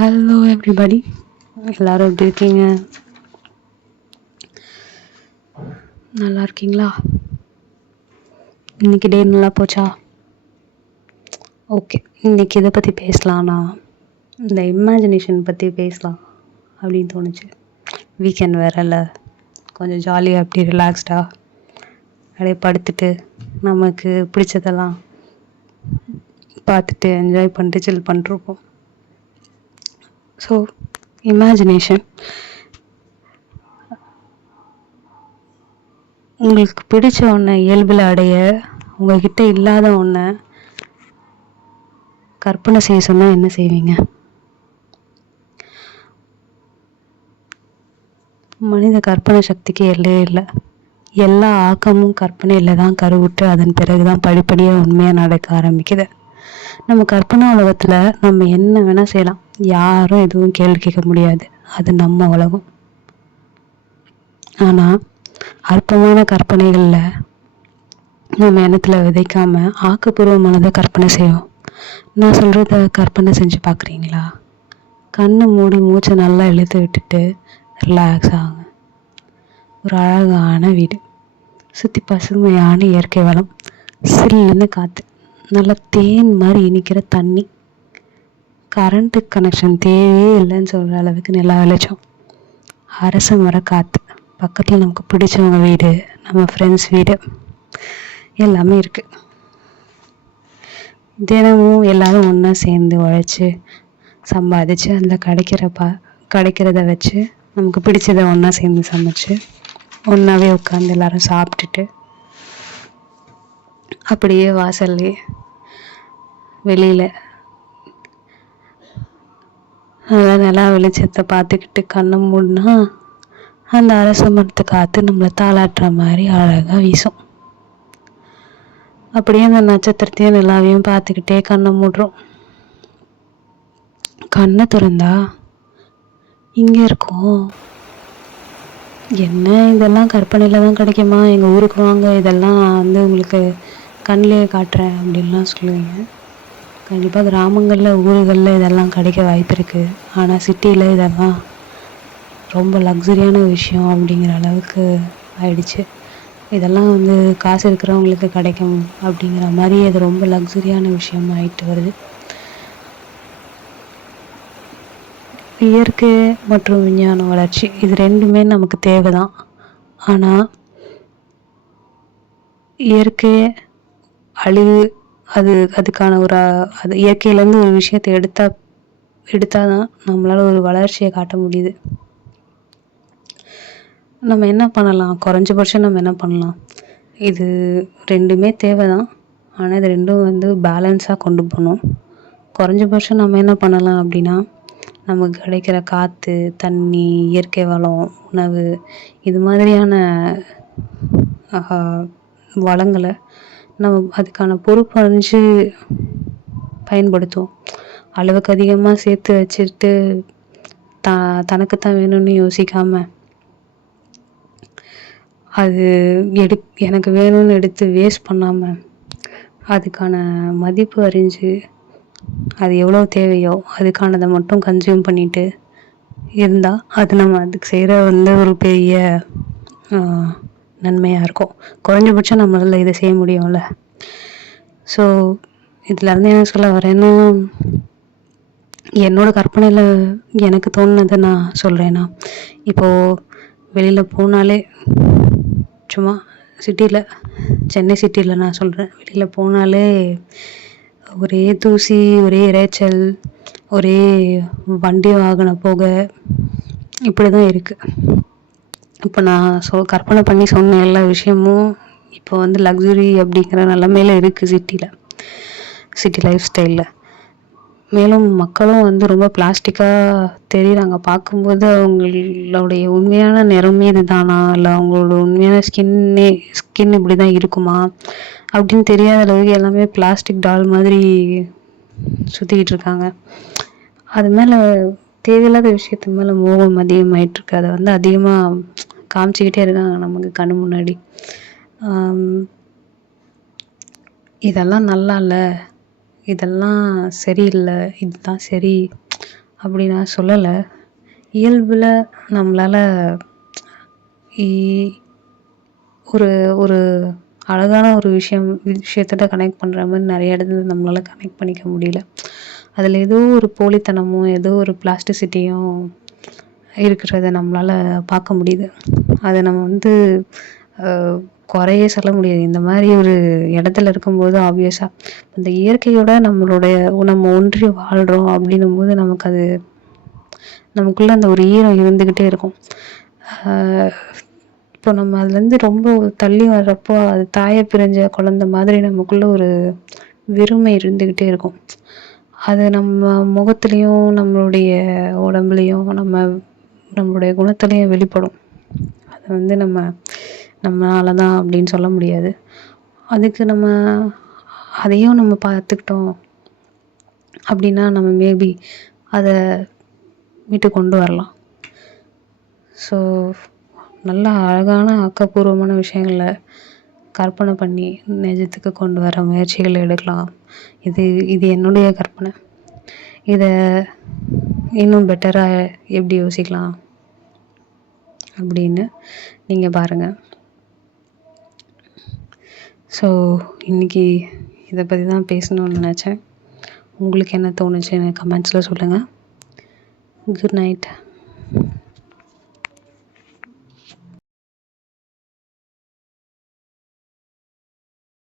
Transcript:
Hello everybody எல்லாரும் எப்படி இருக்கீங்க? நல்லா இருக்கீங்களா? இன்னைக்கு டே நல்லா போச்சா? ஓகே இன்னைக்கு இதை பற்றி பேசலாம்னா இந்த இமேஜினேஷன் பற்றி பேசலாம் அப்படின்னு தோணுச்சு. வீக்கெண்ட் வேறல கொஞ்சம் ஜாலியாக அப்படி ரிலாக்ஸ்டாக அப்படியே படுத்துட்டு நமக்கு பிடிச்சதெல்லாம் பார்த்துட்டு என்ஜாய் பண்ணிட்டு சில் பண்ணிட்டுருப்போம் ஸோ இமேஜினேஷன் உங்களுக்கு பிடிச்ச ஒன்றை இயல்பில் அடைய உங்ககிட்ட இல்லாத ஒன்றை கற்பனை செய்ய சொன்னால் என்ன செய்வீங்க? மனித கற்பனை சக்திக்கு எல்லையே இல்லை. எல்லா ஆக்கமும் கற்பனையில் தான் கருவுட்டு அதன் பிறகு தான் படிப்படியாக உண்மையாக நடக்க ஆரம்பிக்குது. நம்ம கற்பனை உலகத்தில் நம்ம என்ன வேணால் செய்யலாம். யாரும் எதுவும் கேள்வி கேட்க முடியாது. அது நம்ம உலகம். ஆனால் அற்பமான கற்பனைகளில் நம்ம எண்ணத்தில் விதைக்காம ஆக்கப்பூர்வமானதை கற்பனை செய்வோம். நான் சொல்கிறத கற்பனை செஞ்சு பார்க்குறீங்களா? கண்ணை மூடி மூச்சை நல்லா இழுத்து விட்டுட்டு ரிலாக்ஸ் ஆகுங்க. ஒரு அழகான வீடு. சுற்றி பசுமையான இயற்கை வளம். சில்லுன்னு காற்று நல்லா தேன் மாதிரி இனிக்கிற தண்ணி. கரண்ட்டு கனெக்ஷன் தேவையே இல்லைன்னு சொல்கிற அளவுக்கு நிலா வெளிச்சம். அரச மர காற்று பக்கத்தில் நமக்கு பிடிச்சவங்க வீடு நம்ம ஃப்ரெண்ட்ஸ் வீடு எல்லாமே இருக்குது தினமும் எல்லாரும் ஒன்றா சேர்ந்து உழைச்சி சம்பாதிச்சு அதில் கிடைக்கிற பா கிடைக்கிறத வச்சு நமக்கு பிடிச்சதை ஒன்றா சேர்ந்து சமைச்சு ஒன்றாவே உட்காந்து எல்லாரும் சாப்பிட்டுட்டு அப்படியே வாசல்லே வெளியில் நல்லா நிலா வெளிச்சத்தை பார்த்துக்கிட்டு கண்ணை மூடினா அந்த அரச மரத்து காற்று நம்மளை தாளாட்டுற மாதிரி அழகாக வீசும். அப்படியே அந்த நட்சத்திரத்தையும் நிலாவையும் பார்த்துக்கிட்டே கண்ணை மூடுறோம். கண்ணை திறந்தா இங்கே இருக்கோம். என்ன இதெல்லாம் கற்பனையில் தான் கிடைக்குமா? எங்கள் ஊருக்கு வாங்க இதெல்லாம் நான் வந்து உங்களுக்கு கண்ணிலே காட்டுறேன் அப்படின்லாம் சொல்லுவீங்க. கண்டிப்பாக கிராமங்களில் ஊர்களில் இதெல்லாம் கிடைக்க வாய்ப்பு இருக்குது ஆனால் சிட்டியில் இதெல்லாம் ரொம்ப லக்ஸரியான விஷயம் அப்படிங்கிற அளவுக்கு ஆயிடுச்சு. இதெல்லாம் வந்து காசு இருக்கிறவங்களுக்கு கிடைக்கும் அப்படிங்கிற மாதிரி அது ரொம்ப லக்ஸரியான விஷயம் ஆயிட்டு வருது. இயற்கை மற்றும் விஞ்ஞான வளர்ச்சி இது ரெண்டுமே நமக்கு தேவை தான் ஆனால் இயற்கை அழிவு அது அதுக்கான ஒரு அது இயற்கையிலேருந்து ஒரு விஷயத்தை எடுத்தா எடுத்தால் தான் நம்மளால் ஒரு வளர்ச்சியை காட்ட முடியுது. நம்ம என்ன பண்ணலாம்? குறைஞ்சபட்சம் நம்ம என்ன பண்ணலாம்? இது ரெண்டுமே தேவை தான் ஆனால் இது ரெண்டும் வந்து பேலன்ஸாக கொண்டு போகணும். குறைஞ்சபட்சம் நம்ம என்ன பண்ணலாம் அப்படின்னா நமக்கு கிடைக்கிற காற்று தண்ணி இயற்கை வளம் உணவு இது மாதிரியான வளங்களை நம்ம அதுக்கான பொறுப்பறிஞ்சு பயன்படுத்துவோம். அளவுக்கு அதிகமாக சேர்த்து வச்சுட்டு த தனக்குத்தான் வேணும்னு யோசிக்காமல் அது எடு எனக்கு வேணும்னு எடுத்து வேஸ்ட் பண்ணாமல் அதுக்கான மதிப்பு அறிஞ்சு அது எவ்வளோ தேவையோ அதுக்கானதை மட்டும் கன்சியூம் பண்ணிட்டு இருந்தால் அது நம்ம அதுக்கு செய்கிற வந்து ஒரு பெரிய நன்மையாக இருக்கும். குறைஞ்சபட்சம் நம்மளால் இதை செய்ய முடியும்ல. ஸோ இதிலேருந்து என்ன சொல்ல வரேன்னா என்னோடய கற்பனையில் எனக்கு தோணுனதை நான் சொல்கிறேன்னா இப்போது வெளியில் போனாலே சும்மா சிட்டியில் சென்னை சிட்டியில் நான் சொல்கிறேன் வெளியில் போனாலே ஒரே தூசி ஒரே இரைச்சல் ஒரே வண்டி வாகன போக இப்படி தான் இருக்குது இப்போ நான் சொ கற்பனை பண்ணி சொன்ன எல்லா விஷயமும் இப்போ வந்து லக்ஸுரி அப்படிங்கிற நிலமையில இருக்குது சிட்டியில் சிட்டி லைஃப் ஸ்டைலில் மேலும் மக்களும் வந்து ரொம்ப பிளாஸ்டிக்காக தெரியுறாங்க. பார்க்கும்போது அவங்களுடைய உண்மையான நிறமே இதுதானா? இல்லை அவங்களோட உண்மையான ஸ்கின்னே ஸ்கின் இப்படி தான் இருக்குமா? அப்படின்னு தெரியாத அளவுக்கு எல்லாமே பிளாஸ்டிக் டால் மாதிரி சுற்றிக்கிட்டு இருக்காங்க. அது மேலே தேவையில்லாத விஷயத்து மேலே மோகம் அதிகமாயிட்டிருக்கு அதை வந்து அதிகமாக காமிச்சிக்கிட்டே இருக்காங்க நமக்கு கண்ணு முன்னாடி. இதெல்லாம் நல்லா இல்லை. இதெல்லாம் சரியில்லை. இதுதான் சரி அப்படி நான் சொல்லலை. இயல்பில் நம்மளால் இ ஒரு ஒரு அழகான ஒரு விஷயம் விஷயத்தோட கனெக்ட் பண்ணுற மாதிரி நிறைய இடத்துல நம்மளால் கனெக்ட் பண்ணிக்க முடியல. அதில் ஏதோ ஒரு போலித்தனமும் ஏதோ ஒரு பிளாஸ்டிசிட்டியும் இருக்கிறத நம்மளால் பார்க்க முடியுது. அதை நம்ம வந்து குறையே சொல்ல முடியாது. இந்த மாதிரி ஒரு இடத்துல இருக்கும்போது ஆப்வியஸாக இந்த இயற்கையோட நம்மளுடைய நம்ம ஒன்றி வாழ்கிறோம் அப்படின்னும் போது நமக்கு அது நமக்குள்ளே அந்த ஒரு ஈரம் இருந்துக்கிட்டே இருக்கும். இப்போ நம்ம அதுலேருந்து ரொம்ப தள்ளி வர்றப்போ அது தாயை பிரிஞ்ச குழந்த மாதிரி நமக்குள்ளே ஒரு வெறுமை இருந்துக்கிட்டே இருக்கும். அது நம்ம முகத்துலேயும் நம்மளுடைய உடம்புலையும் நம்ம நம்மளுடைய குணத்துலேயும் வெளிப்படும். அது வந்து நம்ம நம்மளால தான் அப்படின்னு சொல்ல முடியாது. அதுக்கு நம்ம அதையும் நம்ம பார்த்துக்கிட்டோம் அப்படின்னா நம்ம மேபி அதை மீட்டு கொண்டு வரலாம். ஸோ நல்ல அழகான ஆக்கப்பூர்வமான விஷயங்கள கற்பனை பண்ணி நிஜத்துக்கு கொண்டு வர முயற்சிகள் எடுக்கலாம். இது இது என்னுடைய கற்பனை. இதை இன்னும் பெட்டராக எப்படி யோசிக்கலாம்? அப்படின்னு நீங்கள் பாருங்கள் ஸோ இன்றைக்கி இதை பற்றி தான் பேசணும்னு நினச்சேன். உங்களுக்கு என்ன தோணுச்சுன்னு கமெண்ட்ஸில் சொல்லுங்கள் குட் நைட்